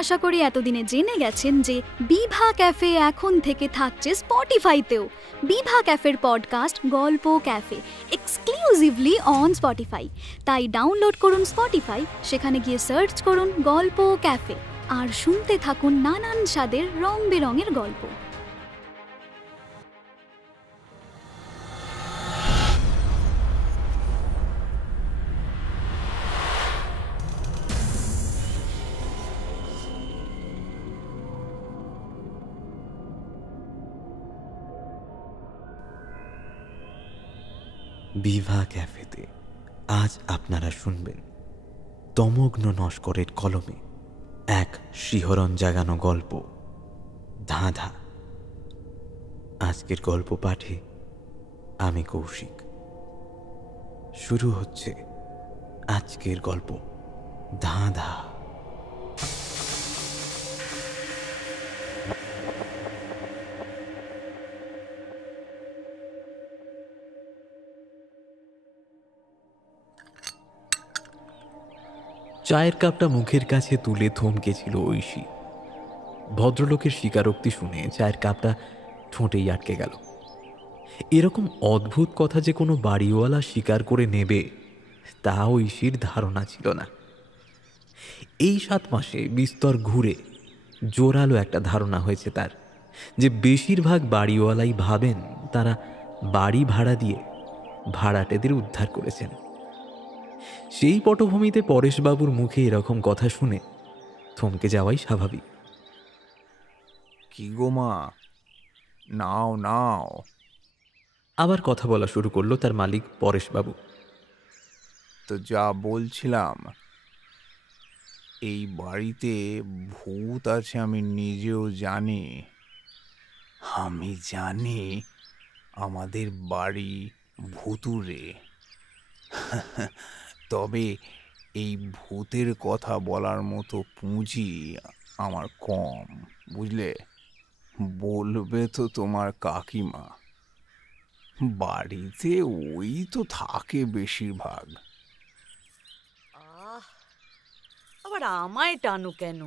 আশা করি এতদিনে জেনে গেছেন যে বিভা ক্যাফে এখন থেকে থাকছে স্পটিফাইতেও। বিভা ক্যাফের পডকাস্ট গল্প ক্যাফে এক্সক্লুসিভলি অন স্পটিফাই। তাই ডাউনলোড করুন স্পটিফাই, সেখানে গিয়ে সার্চ করুন গল্প ক্যাফে আর শুনতে থাকুন নানান স্বাদের রং বেরঙের গল্প। বিভা ক্যাফেতে আজ আপনারা শুনবেন তমগ্ন নস্করের কলমে এক শিহরণ জাগানো গল্প, ধাঁধা। আজকের গল্প পাঠে আমি কৌশিক। শুরু হচ্ছে আজকের গল্প, ধাঁধা। চায়ের কাপটা মুখের কাছে তুলে থমকেছিল ঐশী। ভদ্রলোকের স্বীকারোক্তি শুনে চায়ের কাপটা ঠোঁটেই আটকে গেল। এরকম অদ্ভুত কথা যে কোনো বাড়িওয়ালা স্বীকার করে নেবে তা ঐশীর ধারণা ছিল না। এই 7 মাসে বিস্তর ঘুরে জোরালো একটা ধারণা হয়েছে তার যে বেশিরভাগ বাড়িওয়ালাই ভাবেন তারা বাড়ি ভাড়া দিয়ে ভাড়াটেদের উদ্ধার করেছেন। সেই পটভূমিতে পরেশবাবুর মুখে এরকম কথা শুনে থমকে যাওয়াই স্বাভাবিক। কি গো মা, নাও নাও। আবার কথা বলা শুরু করলো তার মালিক পরেশবাবু। তো যা বলছিলাম, এই বাড়িতে ভূত আছে আমি নিজেও জানি। আমি জানি আমাদের বাড়ি ভুতুরে। তবে এই ভূতের কথা বলার মতো পুঁজি আমার কম, বুঝলে। বলবে তো তোমার কাকিমা, বাড়িতে ওই তো থাকে বেশিরভাগ। আবার আমায় টানো কেন?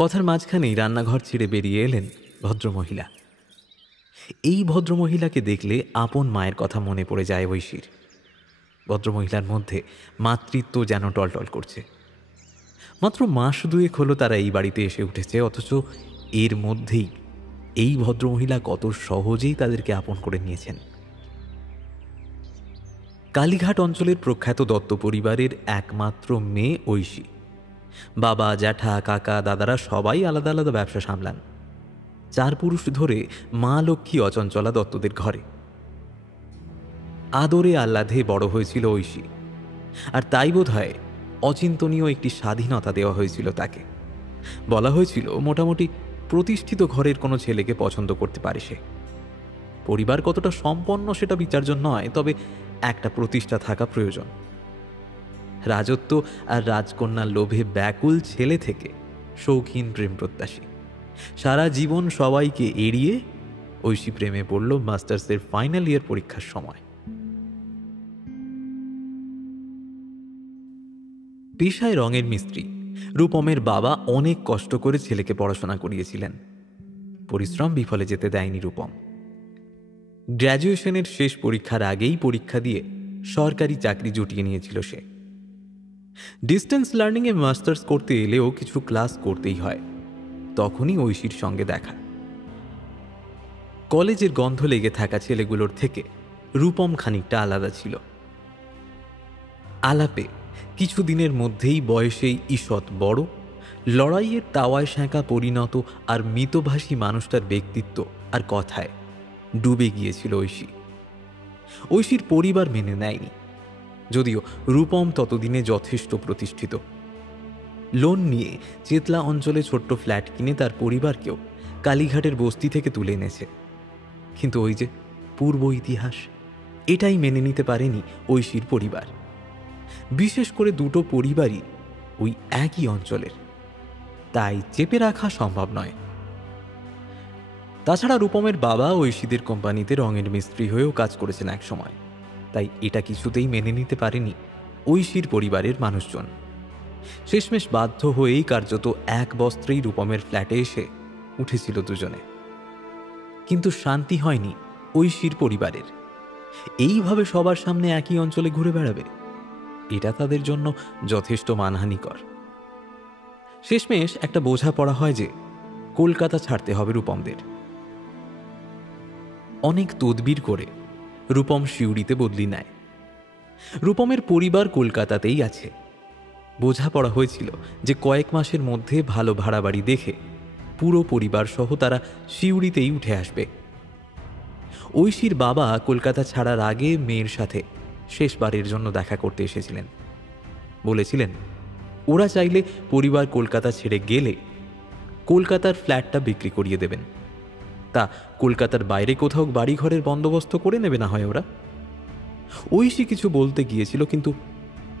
কথার মাঝখানেই রান্নাঘর ছেড়ে বেরিয়ে এলেন ভদ্রমহিলা। এই ভদ্রমহিলাকে দেখলে আপন মায়ের কথা মনে পড়ে যায় ঐশীর। ভদ্রমহিলার মধ্যে মাতৃত্ব যেন টলটল করছে। মাত্র মাস 2 হলো তারা এই বাড়িতে এসে উঠেছে, অথচ এর মধ্যেই এই ভদ্রমহিলা কত সহজেই তাদেরকে আপন করে নিয়েছেন। কালীঘাট অঞ্চলের প্রখ্যাত দত্ত পরিবারের একমাত্র মেয়ে ঐশী। বাবা, জ্যাঠা, কাকা, দাদারা সবাই আলাদা আলাদা ব্যবসা সামলান। 4 পুরুষ ধরে মা লক্ষ্মী অচঞ্চলা দত্তদের ঘরে আদরে আহ্লাদে বড় হয়েছিল ঐশী। আর তাই বোধ হয় অচিন্তনীয় একটি স্বাধীনতা দেওয়া হয়েছিল তাকে। বলা হয়েছিল মোটামুটি প্রতিষ্ঠিত ঘরের কোনো ছেলেকে পছন্দ করতে পারে সে। পরিবার কতটা সম্পন্ন সেটা বিচার্য নয়, তবে একটা প্রতিষ্ঠা থাকা প্রয়োজন। রাজত্ব আর রাজকন্যার লোভে ব্যাকুল ছেলে থেকে শৌখিন প্রেম প্রত্যাশী। সারা জীবন সবাইকে এড়িয়ে ঐশী প্রেমে পড়ল মাস্টার্সের ফাইনাল ইয়ার পরীক্ষার সময়। পেশায় রঙের মিস্ত্রি রূপমের বাবা অনেক কষ্ট করে ছেলেকে পড়াশোনা করিয়েছিলেন। পরিশ্রম বিফলে যেতে দেয়নি রূপম। গ্র্যাজুয়েশনের শেষ পরীক্ষার আগেই পরীক্ষা দিয়ে সরকারি চাকরি জুটিয়ে নিয়েছিল সে। ডিস্টেন্স লার্নিংয়ে মাস্টার্স করতে এলেও কিছু ক্লাস করতেই হয়। তখনই ঐশীর সঙ্গে দেখা। কলেজের গন্ধ লেগে থাকা ছেলেগুলোর থেকে রূপম খানিকটা আলাদা ছিল। আলাপে কিছুদিনের মধ্যেই বয়সেই ঈষৎ বড়, লড়াইয়ের তাওয়ায় সেঁকা পরিণত আর মিতভাষী মানুষটার ব্যক্তিত্ব আর কথায় ডুবে গিয়েছিল ঐশী। ঐশীর পরিবার মেনে নেয়নি, যদিও রূপম ততদিনে যথেষ্ট প্রতিষ্ঠিত। লোন নিয়ে চেতলা অঞ্চলে ছোট্ট ফ্ল্যাট কিনে তার পরিবারকেও কালীঘাটের বস্তি থেকে তুলে এনেছে। কিন্তু ওই যে পূর্ব ইতিহাস, এটাই মেনে নিতে পারেনি ঐশীর পরিবার। বিশেষ করে দুটো পরিবারই ওই একই অঞ্চলের, তাই চেপে রাখা সম্ভব নয়। তাছাড়া রূপমের বাবা ঐশীদের কোম্পানিতে রঙের মিস্ত্রি হয়েও কাজ করেছেন এক সময়, তাই এটা কিছুতেই মেনে নিতে পারেনি ঐশীর পরিবারের মানুষজন। শেষমেশ বাধ্য হয়েই কার্যত এক বস্ত্রেই রূপমের ফ্ল্যাটে এসে উঠেছিল দুজনে। কিন্তু শান্তি হয়নি ঐশীর পরিবারের। এইভাবে সবার সামনে একই অঞ্চলে ঘুরে বেড়াবে, এটা তাদের জন্য যথেষ্ট মানহানিকর। শেষমেশ একটা বোঝাপড়া হয় যে কলকাতা ছাড়তে হবে রূপমদের। অনেক তদবির করে রূপম সিউড়িতে বদলি নেয়। রূপমের পরিবার কলকাতাতেই আছে। বোঝাপড়া হয়েছিল যে কয়েক মাসের মধ্যে ভালো ভাড়া বাড়ি দেখে পুরো পরিবার সহ তারা সিউড়িতেই উঠে আসবে। ঐশীর বাবা কলকাতা ছাড়ার আগে মেয়ের সাথে শেষবারের জন্য দেখা করতে এসেছিলেন। বলেছিলেন ওরা চাইলে পরিবার কলকাতা ছেড়ে গেলে কলকাতার ফ্ল্যাটটা বিক্রি করিয়ে দেবেন। তা কলকাতার বাইরে কোথাও বাড়িঘরের বন্দোবস্ত করে নেবে না হয় ওরা। ঐশী কিছু বলতে গিয়েছিল, কিন্তু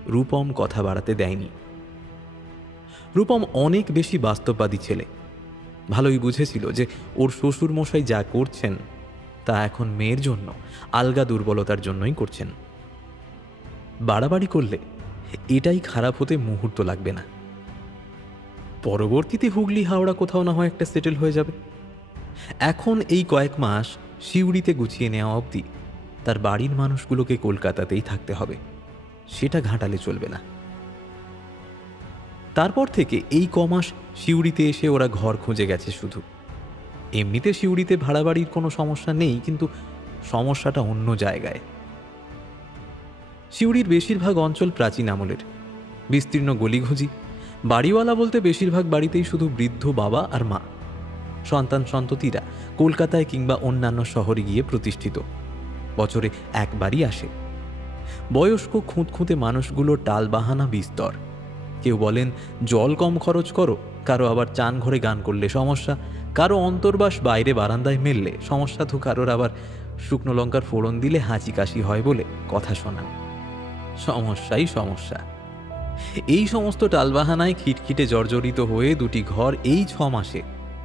রূপম কথা বাড়াতে দেয়নি। রূপম অনেক বেশি বাস্তববাদী ছেলে। ভালোই বুঝেছিল যে ওর শ্বশুর মশাই যা করছেন তা এখন মেয়ের জন্য আলগা দুর্বলতার জন্যই করছেন। বাড়াবাড়ি করলে এটাই খারাপ হতে মুহূর্ত লাগবে না। পরবর্তীতে হুগলি হাওড়া কোথাও না হয় একটা সেটেল হয়ে যাবে। এখন এই কয়েক মাস সিউড়িতে গুছিয়ে নেওয়া অবধি তার বাড়ির মানুষগুলোকে কলকাতাতেই থাকতে হবে, সেটা ঘাঁটালে চলবে না। তারপর থেকে এই কমাস সিউড়িতে এসে ওরা ঘর খুঁজে গেছে শুধু। এমনিতে সিউড়িতে ভাড়া বাড়ির কোনো সমস্যা নেই, কিন্তু সমস্যাটা অন্য জায়গায়। সিউড়ির বেশিরভাগ অঞ্চল প্রাচীন আমলের, বিস্তীর্ণ গলিঘুজি। বাড়িওয়ালা বলতে বেশিরভাগ বাড়িতেই শুধু বৃদ্ধ বাবা আর মা। সন্তান সন্ততিরা কলকাতায় কিংবা অন্যান্য শহরে গিয়ে প্রতিষ্ঠিত, বছরে একবারই আসে। বয়স্ক খুঁতখুঁতে মানুষগুলো টালবাহানা বিস্তর। কেউ বলেন জল কম খরচ করো, কারো আবার চান ঘরে গান করলে সমস্যা, কারো অন্তর্বাস বাইরে বারান্দায় মেললে সমস্যা, তো কারোর আবার শুকনো লঙ্কার ফোড়ন দিলে হাঁচি কাশি হয় বলে কথা শোনান। সমস্যাই সমস্যা। এই সমস্ত টালবাহানায় খিটখিটে জর্জরিত হয়ে দুটি ঘর এই 6 মাসে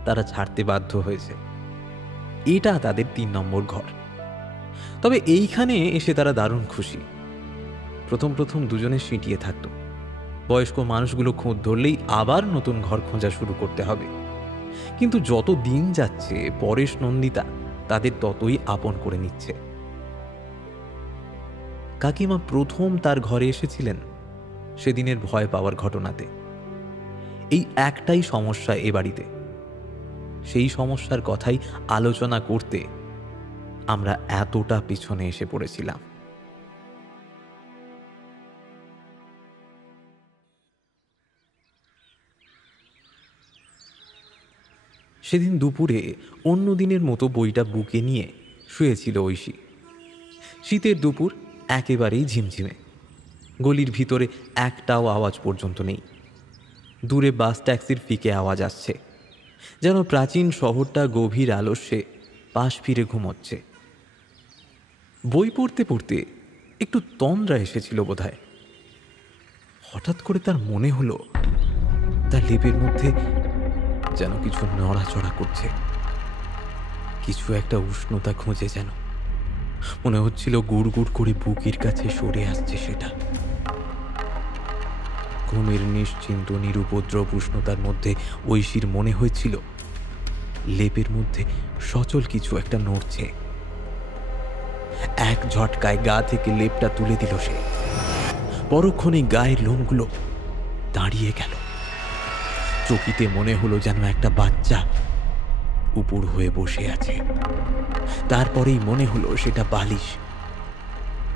তারা ছাড়তে বাধ্য হয়েছে। এটা তাদের 3 নম্বর ঘর। তবে এইখানে এসে তারা দারুণ খুশি। প্রথম প্রথম দুজনে সিঁটিয়ে থাকতো। বয়স্ক মানুষগুলো খোঁজ ধরলেই আবার নতুন ঘর খোঁজা শুরু করতে হবে। কিন্তু যত দিন যাচ্ছে পরেশ নন্দিতা তাদের ততই আপন করে নিচ্ছে। কাকিমা প্রথম তার ঘরে এসেছিলেন সেদিনের ভয় পাওয়ার ঘটনাতে। এই একটাই সমস্যা এ বাড়িতে। সেই সমস্যার কথাই আলোচনা করতে আমরা এতটা পিছনে এসে পড়েছিলাম। সেদিন দুপুরে অন্য দিনের মতো বইটা বুকে নিয়ে শুয়েছিল ঐশী। শীতের দুপুর, একেবারেই ঝিমঝিমে। গলির ভিতরে একটাও আওয়াজ পর্যন্ত নেই। দূরে বাস ট্যাক্সির ফিকে আওয়াজ আসছে, যেন প্রাচীন শহরটা গভীর আলস্যে পাশ ফিরে ঘুমোচ্ছে। বই পড়তে পড়তে একটু তন্দ্রা এসেছিল বোধহয়। হঠাৎ করে তার মনে হলো তার লেপের মধ্যে যেন কিছু নড়াচড়া করছে। কিছু একটা উষ্ণতা খুঁজে, যেন মনে হচ্ছিল গুড় গুড় করে বুকের কাছে সরে আসছে সেটা। ঘুমের নিশ্চিন্ত নিরুপদ্রব উষ্ণতার মধ্যে ঐশীর মনে হয়েছিল লেপের মধ্যে সচল কিছু একটা নড়ছে। এক ঝটকায় গা থেকে লেপটা তুলে দিল সে। পরক্ষণে গায়ের লোমগুলো দাঁড়িয়ে গেল। চকিতে মনে হলো যেন একটা বাচ্চা উপর হয়ে বসে আছে। তারপরেই মনে হলো সেটা বালিশ।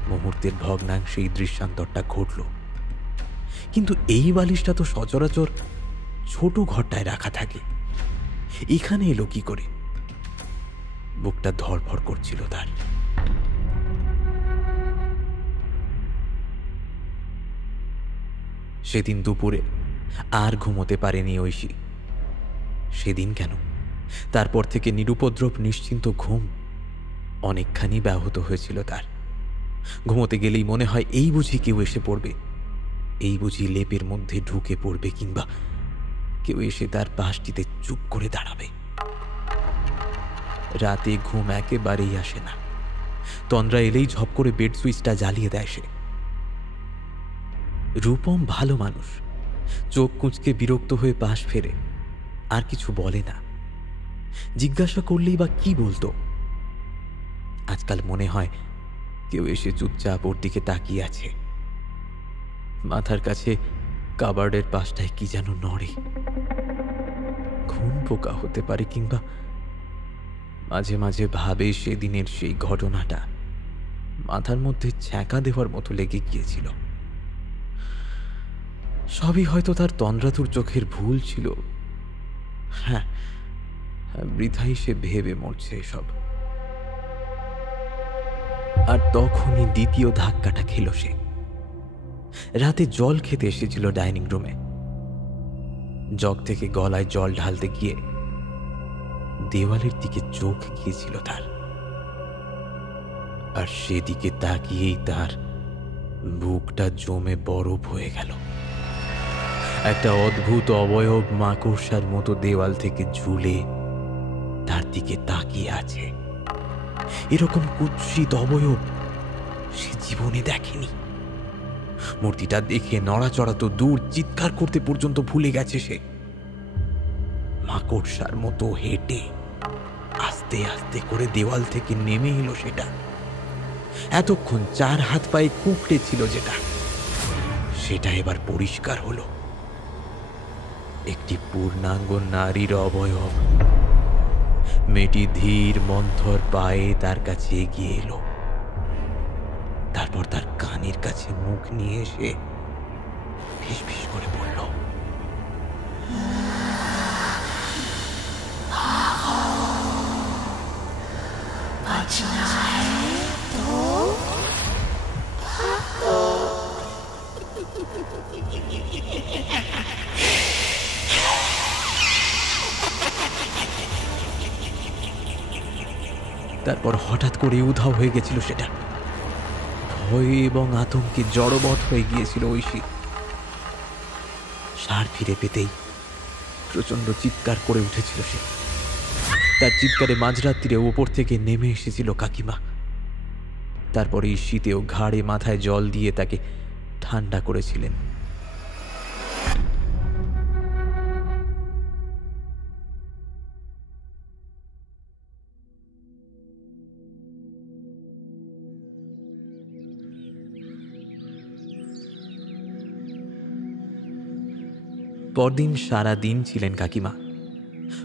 মুহূর্তের ভগ্নাংশে এই দৃশ্যান্তরটা ঘটল। কিন্তু এই বালিশটা তো সচরাচর ছোট ঘরটায় রাখা থাকে, এখানে এলো কি করে? বুকটা ধড়ফড় করছিল তার। সেদিন দুপুরে আর ঘুমোতে পারেনি ঐশী। সেদিন কেন, তারপর থেকে নিরুপদ্রব নিশ্চিন্ত ঘুম অনেকখানি ব্যাহত হয়েছিল তার। ঘুমোতে গেলেই মনে হয় এই বুঝি কেউ এসে পড়বে, এই বুঝি লেপের মধ্যে ঢুকে পড়বে, কিংবা কেউ এসে তার পাশটিতে চুপ করে দাঁড়াবে। রাতে ঘুম একেবারেই আসে না। তন্দ্রা এলেই ঝপ করে বেড সুইচটা জ্বালিয়ে দেয় সে। রূপম ভালো মানুষ, চোখ কুঁচকে বিরক্ত হয়ে পাশ ফেরে, আর কিছু বলে না। জিজ্ঞাসা করলেই বা কি বলতো? আজকাল মনে হয় কেউ এসে চুপচাপ ওর দিকে তাকিয়ে আছে। মাথার কাছে কাবার্ডের পাশটায় কি যেন নড়ে। খুন পোকা হতে পারে, কিংবা মাঝে মাঝে ভাবে সেদিনের সেই ঘটনাটা মাথার মধ্যে ছ্যাঁকা দেওয়ার মতো লেগে গিয়েছিল। সবই হয়তো তার তন্দ্রাতুর চোখের ভুল ছিল। হ্যাঁ, বৃথাই সে ভেবে মরছে এসব। আর তখনই দ্বিতীয় ধাক্কাটা খেল সে। রাতে জল খেতে এসেছিল ডাইনিং রুমে। জগ থেকে গলায় জল ঢালতে গিয়ে দেওয়ালের দিকে চোখ গিয়েছিল তার, আর সেদিকে তাকিয়েই তার বুকটা জমে বরফ হয়ে গেল। একটা অদ্ভুত অবয়ব মাকড়সার মতো দেওয়াল থেকে ঝুলে তার দিকে তাকিয়ে আছে। এরকম কুৎসিত অবয়ব সে জীবনে দেখেনি। মূর্তিটা দেখে নড়াচড়া তো দূর, চিৎকার করতে পর্যন্ত ভুলে গেছে সে। মাকড়সার মতো হেঁটে আস্তে আস্তে করে দেওয়াল থেকে নেমে এলো সেটা। এতক্ষণ 4 হাত পায়ে কুঁকড়ে ছিল যেটা, সেটা এবার পরিষ্কার হলো। একটি পূর্ণাঙ্গ নারীর অবয়ব। মেয়েটি ধীর মন্থর পায়ে তার কাছে এগিয়ে এলো। তারপর তার কানের কাছে মুখ নিয়ে এসে ফিসফিস করে বলল, তারপর হঠাৎ করে উধাও হয়ে গেছিল সেটা। ভয়ে এবং আতঙ্কে জড়বৎ হয়ে গিয়েছিল ঐশী। সার ফিরে পেতেই প্রচন্ড চিৎকার করে উঠেছিল সে। তার চিৎকারে মাঝরাত্রিরে ওপর থেকে নেমে এসেছিল কাকিমা। তারপরে এই শীতেও ঘাড়ে মাথায় জল দিয়ে তাকে ঠান্ডা করেছিলেন। পরদিন সারা দিন ছিলেন কাকিমা।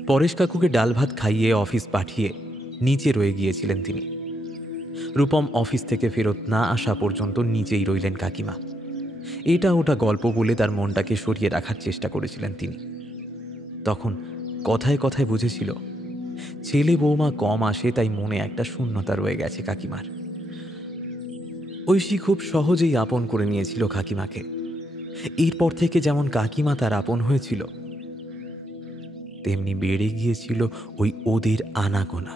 পরেশ কাকুকে ডাল ভাত খাইয়ে অফিস পাঠিয়ে নিচে রয়ে গিয়েছিলেন তিনি। রূপম অফিস থেকে ফেরত না আসা পর্যন্ত নিচেই রইলেন কাকিমা। এটা ওটা গল্প বলে তার মনটাকে সরিয়ে রাখার চেষ্টা করেছিলেন তিনি। তখন কথায় কথায় বুঝেছিল ছেলে বৌমা কম আসে, তাই মনে একটা শূন্যতা রয়ে গেছে কাকিমার। ঐশী খুব সহজেই আপন করে নিয়েছিল কাকিমাকে। এরপর থেকে যেমন কাকিমা তার আপন হয়েছিল, তেমনি বেড়ে গিয়েছিল ওই ওদের আনাগোনা।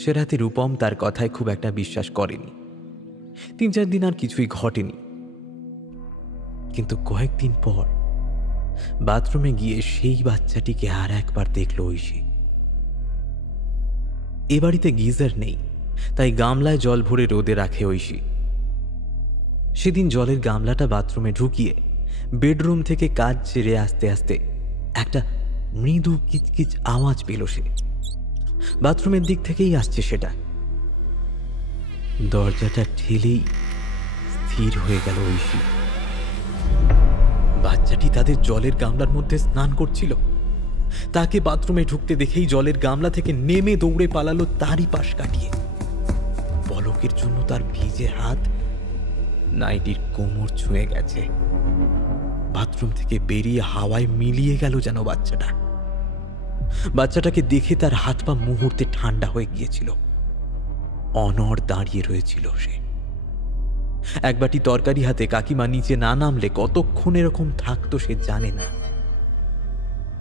সে রাতে রূপম তার কথায় খুব একটা বিশ্বাস করেনি। 3-4 দিন আর কিছুই ঘটেনি। কিন্তু কয়েকদিন পর বাথরুমে গিয়ে সেই বাচ্চাটিকে আর একবার দেখল ঐশী। এ বাড়িতে গিজার নেই, তাই গামলায় জল ভরে রোদে রাখে ঐশী। সেদিন জলের গামলাটা বাথরুমে ঢুকিয়ে বেডরুম থেকে কাজ ছেড়ে আস্তে আস্তে একটা মৃদু কিচকিচ আওয়াজ পেল সে। বাথরুমের দিক থেকেই আসছে সেটা। দরজাটা ঠেলেই স্থির হয়ে গেল ঐশী। বাচ্চাটি তাদের জলের গামলার মধ্যে স্নান করছিল। তাকে বাথরুমে ঢুকতে দেখেই জলের গামলা থেকে নেমে দৌড়ে পালালো তারই পাশ কাটিয়ে। পলকের জন্য তার ভিজে হাত নাইটির কোমর ছুঁয়ে গেছে। বাথরুম থেকে বেরিয়ে হাওয়ায় মিলিয়ে গেল যেন বাচ্চাটা। বাচ্চাটাকে দেখে তার হাত পা মুহূর্তে ঠান্ডা হয়ে গিয়েছিল। অনড় দাঁড়িয়ে রয়েছিল সে। এক বাটি তরকারি হাতে কাকিমা নিচে না নামলে কতক্ষণ এরকম থাকতো সে জানে না।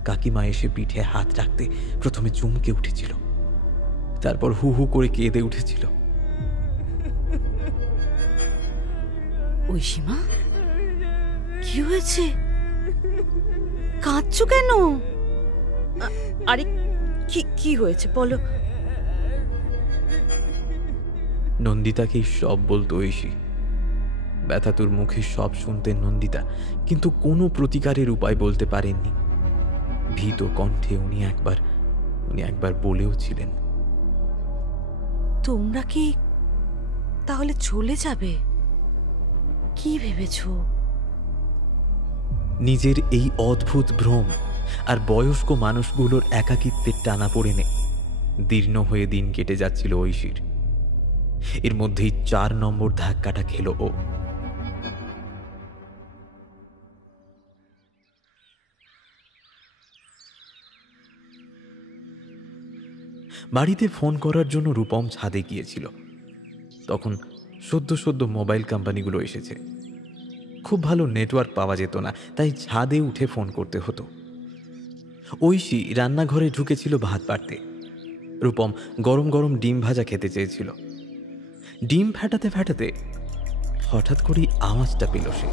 কাকিমা এসে পিঠে হাত রাখতে প্রথমে চমকে উঠেছিল, তারপর হু হু করে কেঁদে উঠেছিল। ঐশীমা, কি হয়েছে? কাঁদছো কেন? আরে কি হয়েছে বলো। নন্দিতাকেই সব বলতো ঐশী। ব্যথাতুর মুখে সব শুনতেন নন্দিতা, কিন্তু কোনো প্রতিকারের উপায় বলতে পারেননি। ভীত কণ্ঠে উনি একবার বলেও ছিলেন, তোমরা কি তাহলে চলে যাবে? কি ভেবেছ? নিজের এই অদ্ভুত ভ্রম আর বয়স্ক মানুষগুলোর একাকিত্বের টানা পড়েনে দীর্ণ হয়ে দিন কেটে যাচ্ছিল ঐশীর। এর মধ্যেই 4 নম্বর ধাক্কাটা খেল ও। বাড়িতে ফোন করার জন্য রূপম ছাদে গিয়েছিল। তখন সদ্য মোবাইল কোম্পানিগুলো এসেছে। খুব ভালো নেটওয়ার্ক পাওয়া যেত না, তাই ছাদে উঠে ফোন করতে হতো। ঐশী রান্নাঘরে ঢুকেছিল ভাত বাড়তে। রূপম গরম গরম ডিম ভাজা খেতে চেয়েছিল। ডিম ফেটাতে হঠাৎ করেই আওয়াজটা পেল সে।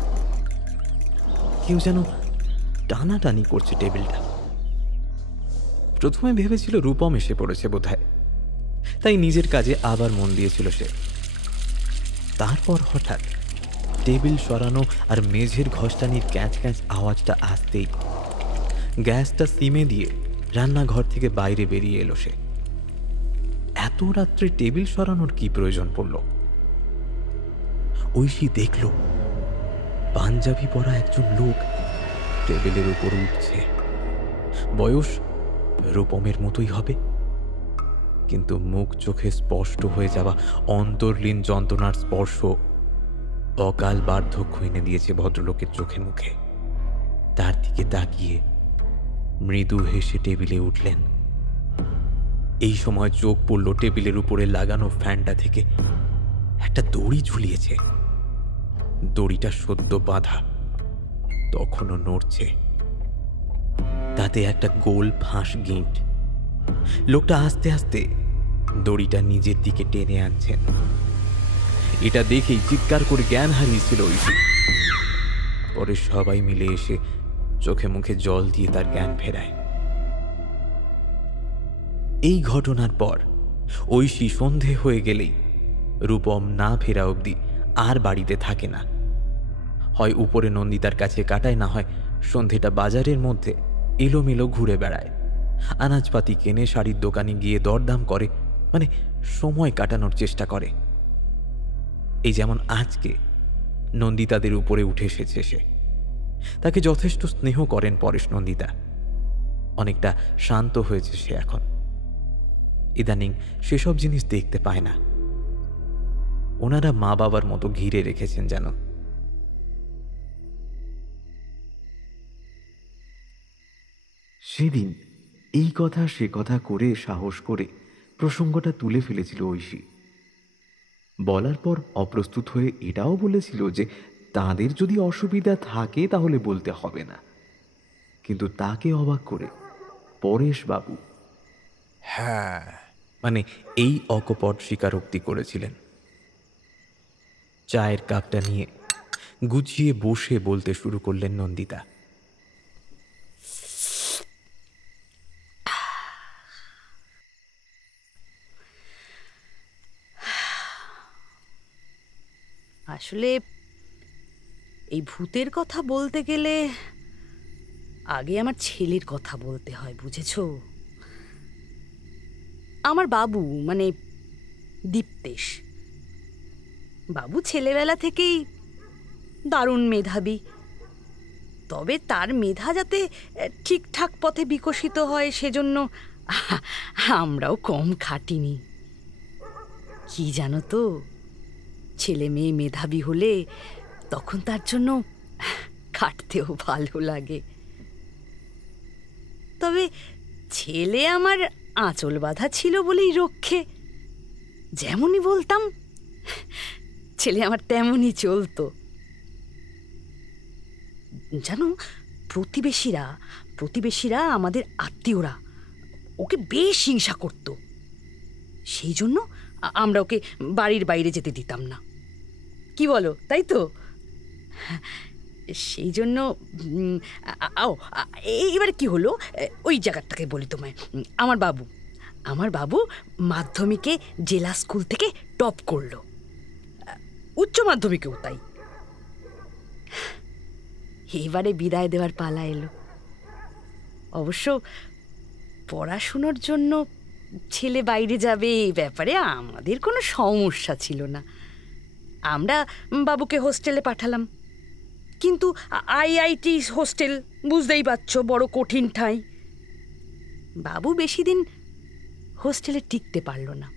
কেউ যেন টানাটানি করছে টেবিলটা। প্রথমে ভেবেছিল রূপম এসে পড়েছে বোধহয়, তাই নিজের কাজে আবার মন দিয়েছিল সে। তারপর হঠাৎ টেবিল সরানো আর মেঝের ঘষটানির ক্যাঁচ ক্যাঁচ আওয়াজটা আসতেই গ্যাসটা সিমে দিয়ে রান্নাঘর থেকে বাইরে বেরিয়ে এলো সে। এত রাত্রে টেবিল সরানোর কি প্রয়োজন পড়ল? ঐশী দেখল পাঞ্জাবি পরা একজন লোক টেবিলের উপর উঠছে। বয়স রূপমের মতোই হবে, কিন্তু মুখ চোখে স্পষ্ট হয়ে যাওয়া অন্তর্লীন যন্ত্রণার স্পর্শ অকাল বার্ধক্য এনে দিয়েছে ভদ্রলোকের চোখে মুখে। তার দিকে তাকিয়ে মৃদু হেসে টেবিলে উঠলেন। এই সময় চোখ পড়ল টেবিলের উপরে লাগানো ফ্যানটা থেকে একটা দড়ি ঝুলিয়েছে। দড়িটা সদ্য বাঁধা, তখনও নড়ছে। তাতে একটা গোল ফাঁস গিঁট। লোকটা আস্তে আস্তে দড়িটা নিজের দিকে টেনে আনছেন। এটা দেখেই চিৎকার করে জ্ঞান হারিয়েছিল ঐশী। পরে সবাই মিলে এসে চোখে মুখে জল দিয়ে তার জ্ঞান ফেরায়। এই ঘটনার পর ঐশী সন্ধে হয়ে গেলেই রূপম না ফেরা অবধি আর বাড়িতে থাকে না। হয় উপরে নন্দিতার কাছে কাটায়, না হয় সন্ধেটা বাজারের মধ্যে এলোমেলো ঘুরে বেড়ায়। আনাজপাতি কেনে, শাড়ির দোকানে গিয়ে দরদাম করে, মানে সময় কাটানোর চেষ্টা করে। এই যেমন আজকে নন্দিতাদের উপরে উঠে এসেছে সে। তাকে যথেষ্ট স্নেহ করেন পরেশ নন্দিতা। অনেকটা শান্ত হয়েছে সে এখন। ইদানিং সেসব জিনিস দেখতে পায় না। ওনারা মা বাবার মতো ঘিরে রেখেছেন যেন। সেদিন এই কথা সে কথা করে সাহস করে প্রসঙ্গটা তুলে ফেলেছিল ঐশী। বলার পর অপ্রস্তুত হয়ে এটাও বলেছিল যে তাদের যদি অসুবিধা থাকে তাহলে বলতে হবে না। কিন্তু তাকে অবাক করে পরেশবাবু মানে এই অকপট স্বীকারোক্তি করেছিলেন। চায়ের কাপটা নিয়ে গুছিয়ে বসে বলতে শুরু করলেন নন্দিতা। আসলে এই ভূতের কথা বলতে গেলে আগে আমার ছেলের কথা বলতে হয়, বুঝেছ? আমার বাবু মানে দীপ্তেশ বাবু ছেলেবেলা থেকেই দারুণ মেধাবী। তবে তার মেধা যাতে ঠিকঠাক পথে বিকশিত হয় সেজন্য আমরাও কম খাটিনি। কি জানো তো, ছেলে মেয়ে মেধাবী হলে তখন তার জন্য খাটতেও ভালো লাগে। তবে ছেলে আমার আঁচল বাঁধা ছিল বলেই রক্ষে। যেমনই বলতাম ছেলে আমার তেমনই চলতো। জানো, প্রতিবেশীরা আমাদের আত্মীয়রা ওকে বেশ হিংসা করত। সেই জন্য আমরা ওকে বাড়ির বাইরে যেতে দিতাম না। কি বলো, তাই তো? সেই জন্য এবারে কি হলো, ওই জায়গাটাকে বলি তোমায়। আমার বাবু মাধ্যমিকে জেলা স্কুল থেকে টপ করলো, উচ্চ মাধ্যমিকেও তাই। এবারে বিদায় দেওয়ার পালা এলো। অবশ্য পড়াশুনোর জন্য ছেলে বাইরে যাবে এই ব্যাপারে আমাদের কোনো সমস্যা ছিল না। আমরা বাবুকে হোস্টেলে পাঠালাম, কিন্তু আইআইটি হোস্টেল বুঝতেই পারছো, বড় কঠিন ঠাঁই। বাবু বেশি দিন হোস্টেলে টিকতে পারল না।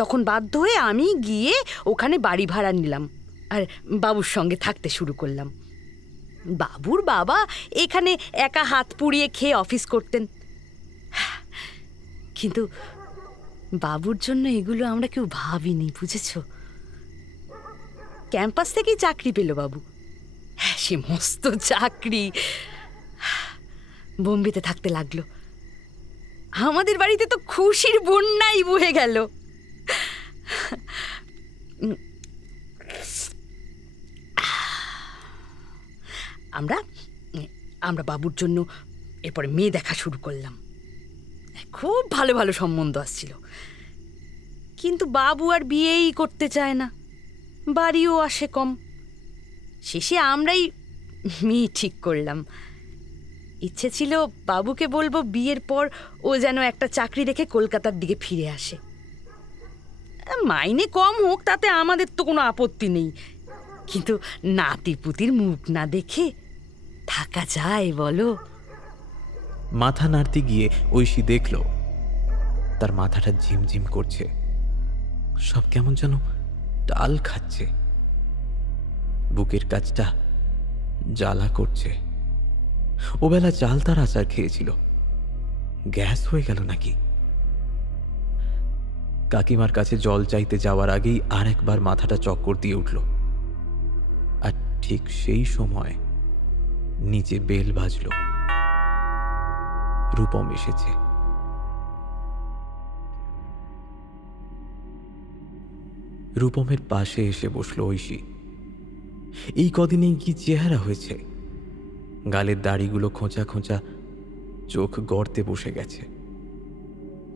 তখন বাধ্য হয়ে আমি গিয়ে ওখানে বাড়ি ভাড়া নিলাম আর বাবুর সঙ্গে থাকতে শুরু করলাম। বাবুর বাবা এখানে একা হাত পুড়িয়ে খেয়ে অফিস করতেন, কিন্তু বাবুর জন্য এগুলো আমরা কেউ ভাবিনি, বুঝেছ। ক্যাম্পাস থেকেই চাকরি পেল বাবু। হ্যাঁ, সে মস্ত চাকরি। বোম্বেতে থাকতে লাগলো। আমাদের বাড়িতে তো খুশির বন্যাই বয়ে গেল। আমরা বাবুর জন্য এরপরে মেয়ে দেখা শুরু করলাম। খুব ভালো ভালো সম্বন্ধ আসছিল, কিন্তু বাবু আর বিয়েই করতে চায় না, বাড়িও আসে কম। শেষে আমরাই মেয়ে ঠিক করলাম। ইচ্ছে ছিল বাবুকে বলবো বিয়ের পর ও যেন একটা চাকরি রেখে কলকাতার দিকে ফিরে আসে। মাইনে কম হোক তাতে আমাদের তো কোনো আপত্তি নেই, কিন্তু নাতিপুতির মুখ না দেখে থাকা যায় বলো? মাথা নাড়তে গিয়ে ঐশী দেখল তার মাথাটা ঝিমঝিম করছে, সব কেমন যেন টাল খাচ্ছে, বুকের কাছটা জ্বালা করছে। ওবেলা চালতার আচার খেয়েছিল, গ্যাস হয়ে গেল নাকি? কাকিমার কাছে জল চাইতে যাওয়ার আগেই আর একবার মাথাটা চক্কর দিয়ে উঠল। আর ঠিক সেই সময় নিচে বেল বাজল। রূপম এসেছে। রূপমের পাশে এসে বসল ঐশী। এই কদিনেই কি চেহারা হয়েছে! গালের দাড়িগুলো খোঁচা খোঁচা, চোখ গর্তে বসে গেছে।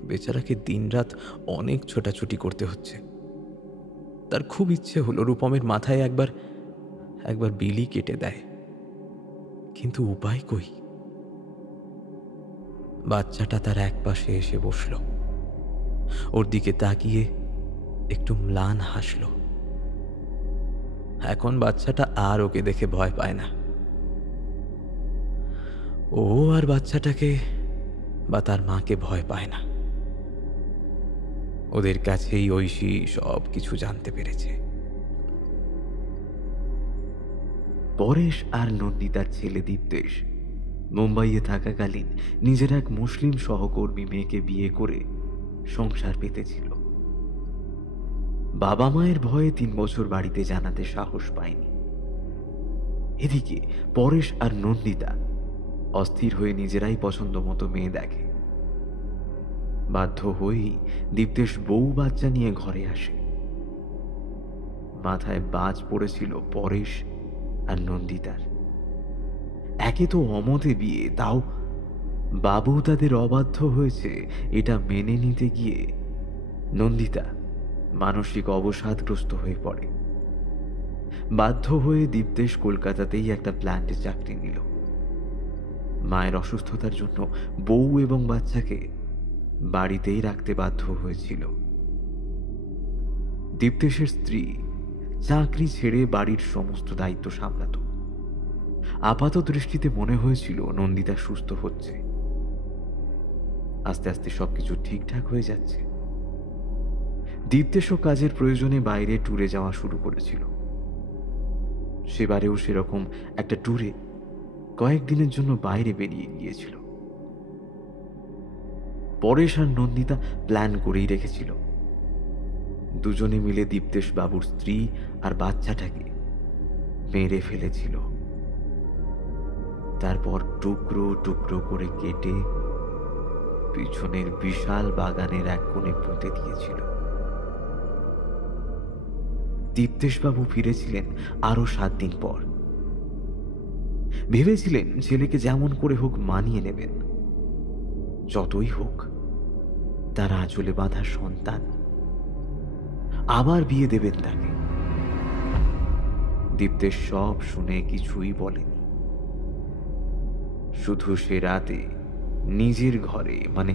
বেচারাকে দিনরাত অনেক ছোটাছুটি করতে হচ্ছে। তার খুব ইচ্ছে হলো রূপমের মাথায় একবার বিলি কেটে দেয়, কিন্তু উপায় কই? বাচ্চাটা তার এক পাশে এসে বসল, ওর দিকে তাকিয়ে একটু ম্লান হাসল। এখন বাচ্চাটা আর ওকে দেখে ভয় পায় না। ও আর বাচ্চাটাকে বা তার মাকে ভয় পায় না। ওদের কাছেই ঐশী সব কিছু জানতে পেরেছে। পরেশ আর নন্দিতার ছেলে দীপ্তেশ মুম্বাইয়ে থাকাকালীন নিজের এক মুসলিম সহকর্মী মেয়েকে বিয়ে করে সংসার পেতেছিল। বাবা মায়ের ভয়ে 3 বছর বাড়িতে জানাতে সাহস পায়নি। এদিকে পরেশ আর নন্দিতা অস্থির হয়ে নিজেরাই পছন্দ মতো মেয়ে দেখে। বাধ্য হয়েই দীপ্তেশ বউ বাচ্চা নিয়ে ঘরে আসে। মাথায় বাজ পড়েছিল পরেশ আর নন্দিতার। একে তো অমতে বিয়ে, তাও বাবু তাদের অবাধ্য হয়েছে এটা মেনে নিতে গিয়ে নন্দিতা মানসিক অবসাদগ্রস্ত হয়ে পড়ে। বাধ্য হয়ে দীপ্তেশ কলকাতাতেই একটা প্ল্যান্টে চাকরি নিল। মায়ের অসুস্থতার জন্য বউ এবং বাচ্চাকে বাড়িতেই রাখতে বাধ্য হয়েছিল। দীপ্তেশের স্ত্রী চাকরি ছেড়ে বাড়ির সমস্ত দায়িত্ব সামলাত। আপাত দৃষ্টিতে মনে হয়েছিল নন্দিতা সুস্থ হচ্ছে, আস্তে আস্তে সবকিছু ঠিকঠাক হয়ে যাচ্ছে। দীপ্তেশও কাজের প্রয়োজনে বাইরে ট্যুরে যাওয়া শুরু করেছিল। সেবারেও সেরকম একটা ট্যুরে কয়েকদিনের জন্য বাইরে বেরিয়ে গিয়েছিল। পরেশ আর নন্দিতা প্ল্যান করেই রেখেছিল দুজনে মিলে দীপ্তেশ বাবুর স্ত্রী আর বাচ্চাটাকে মেরে ফেলেছিল। তারপর টুকরো টুকরো করে কেটে পিছনের বিশাল বাগানের এক কোণে পুঁতে দিয়েছিল। দীপ্তেশবাবু ফিরেছিলেন আরো 7 দিন পর। ভেবেছিলেন ছেলেকে যেমন করে হোক মানিয়ে নেবেন, যতই হোক তার আঁচলে বাঁধা সন্তান, আবার বিয়ে দেবেন তাকে। দীপ্তেশ সব শুনে কিছুই বলেনি। শুধু সে রাতে নিজের ঘরে, মানে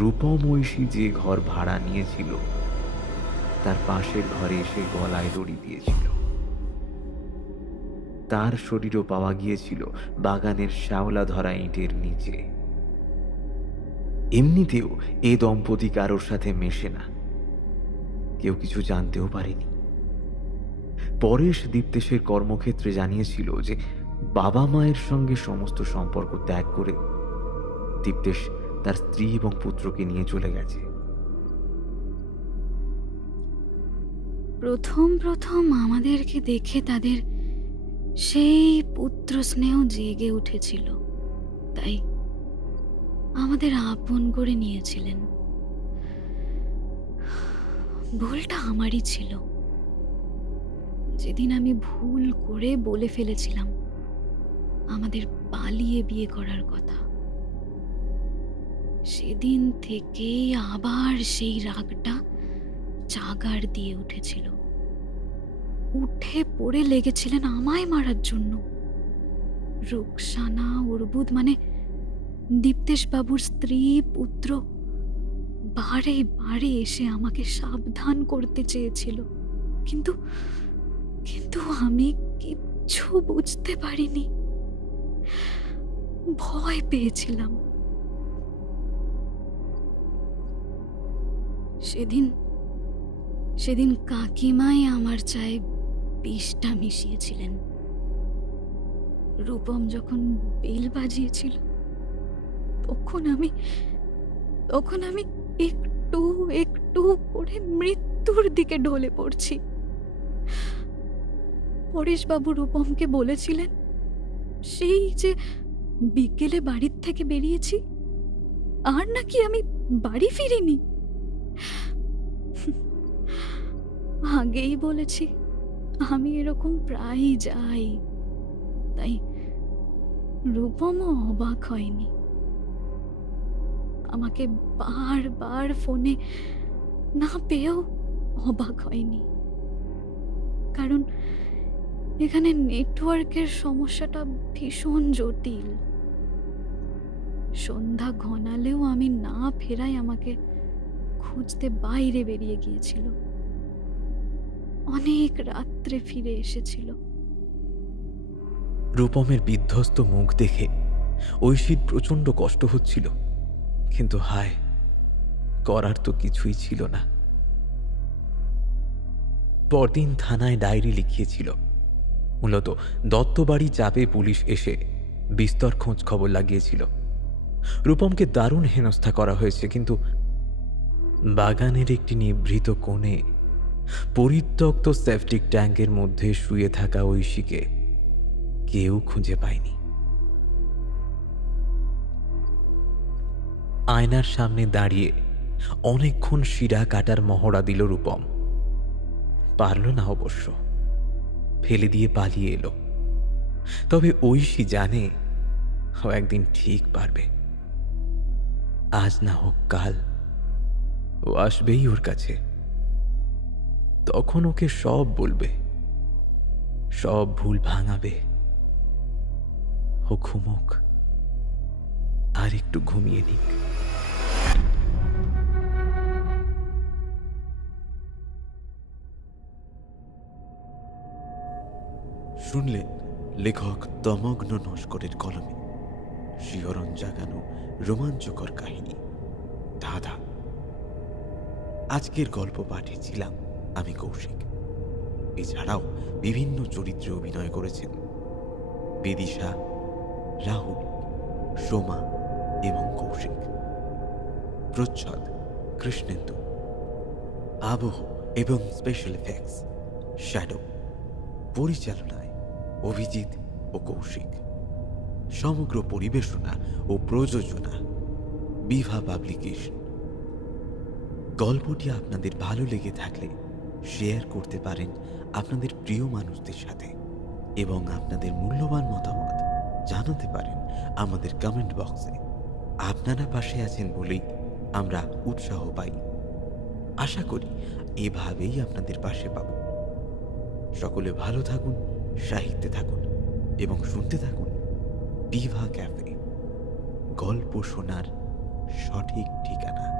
রূপম ঐশী যে ঘর ভাড়া নিয়েছিল তার পাশের ঘরে এসে গলায় দড়ি দিয়েছিল। তার শরীরও পাওয়া গিয়েছিল বাগানের শ্যাওলা ধরা ইটের নিচে। এমনিতেও এ দম্পতি কারোর সাথে মেশে না, কেউ কিছু জানতেও পারেনি। পরেশ দীপ্তেশের কর্মক্ষেত্রে জানিয়েছিল যে বাবা মায়ের সঙ্গে সমস্ত সম্পর্ক ত্যাগ করে দীপ্তেশ তার স্ত্রী এবং পুত্রকে নিয়ে চলে গেছে। প্রথম প্রথম আমাদেরকে দেখে তাদের সেই পুত্র স্নেহ জেগে উঠেছিল, তাই আমাদের আপন করে নিয়েছিলেন। ভুলটা আমারই ছিল। যেদিন আমি ভুল করে বলে ফেলেছিলাম আমাদের পালিয়ে বিয়ে করার কথা, সেদিন থেকেই আবার সেই রাগটা জাগার দিয়ে উঠেছিল। উঠে পড়ে লেগেছিলেন আমায় মারার জন্য। রুকসানা, অর্বুদ মানে দীপ্তেশ বাবুর স্ত্রী পুত্র বারে বারে এসে আমাকে সাবধান করতে চেয়েছিল, কিন্তু কিন্তু আমি কিচ্ছু বুঝতে পারিনি। ভয় পেয়েছিলাম। সেদিন কাকিমাই আমার চায়ে বিষটা মিশিয়েছিলেন। রূপম যখন বেল বাজিয়েছিল তখন আমি একটু একটু করে মৃত্যুর দিকে ঢলে পড়ছি। পরেশবাবু রূপমকে বলেছিলেন সেই যে বিকেলে বাড়ির থেকে বেরিয়েছি, আর নাকি আমি বাড়ি ফিরিনি। আগেই বলেছি আমি এরকম প্রায়ই যাই, তাই রূপমও অবাক হয়নি। আমাকে বারবার ফোনে না পেয়েও অবাক হয়নি, কারণ এখানে নেটওয়ার্কের সমস্যাটা ভীষণ জটিল। সন্ধ্যা ঘনালেও আমি না ফেরাই আমাকে খুঁজতে বাইরে বেরিয়ে গিয়েছিল। অনেক রাত্রে ফিরে এসেছিল। রূপমের বিধ্বস্ত মুখ দেখে ঐশীর প্রচণ্ড কষ্ট হচ্ছিল, কিন্তু হায়, করার তো কিছুই ছিল না। পরদিন থানায় ডায়েরি লিখিয়েছিল। মূলত দত্তবাড়ি চাপে পুলিশ এসে বিস্তর খোঁজ খবর লাগিয়েছিল। রূপমকে দারুণ হেনস্থা করা হয়েছে, কিন্তু বাগানের একটি নিভৃত কোণে পরিত্যক্ত সেপটিক ট্যাঙ্কের মধ্যে শুয়ে থাকা ঐশীকে কেউ খুঁজে পায়নি। আয়নার সামনে দাঁড়িয়ে অনেকক্ষণ শিরা কাটার মহড়া দিল রূপম। পারল না অবশ্য, ফেলে দিয়ে পালিয়ে এলো। তবে ঐশী জানে ও একদিন ঠিক পারবে। আজ না হোক কাল ও আসবেই ওর কাছে। তখন ওকে সব বলবে, সব ভুল ভাঙাবে। ও ঘুমুক, আর একটু ঘুমিয়ে নিক। শুনলেন লেখক তমগ্ন নস্করের কলমে শিহরণ জাগানো রোমাঞ্চকর কাহিনী ধাঁধা। আজকের গল্প পাঠিয়েছিলাম আমি কৌশিক। এছাড়াও বিভিন্ন চরিত্রে অভিনয় করেছেন বিদিশা, রাহুল, সোমা এবং কৌশিক। প্রচ্ছদ কৃষ্ণেন্দু। আবহ এবং স্পেশাল এফেক্টস শ্যাডো। পরিচালনায় অভিজিৎ ও কৌশিক। সমগ্র পরিবেশনা ও প্রযোজনা বিভা পাবলিকেশন। গল্পটি আপনাদের ভালো লেগে থাকলে শেয়ার করতে পারেন আপনাদের প্রিয় মানুষদের সাথে এবং আপনাদের মূল্যবান মতামত জানাতে পারেন আমাদের কমেন্ট বক্সে। আপনারা পাশে আছেন বলেই আমরা উৎসাহ পাই। আশা করি এভাবেই আপনাদের পাশে পাব। সকলে ভালো থাকুন, সাহিত্যে থাকুন এবং শুনতে থাকুন বিভা ক্যাফে। গল্প শোনার সঠিক ঠিকানা।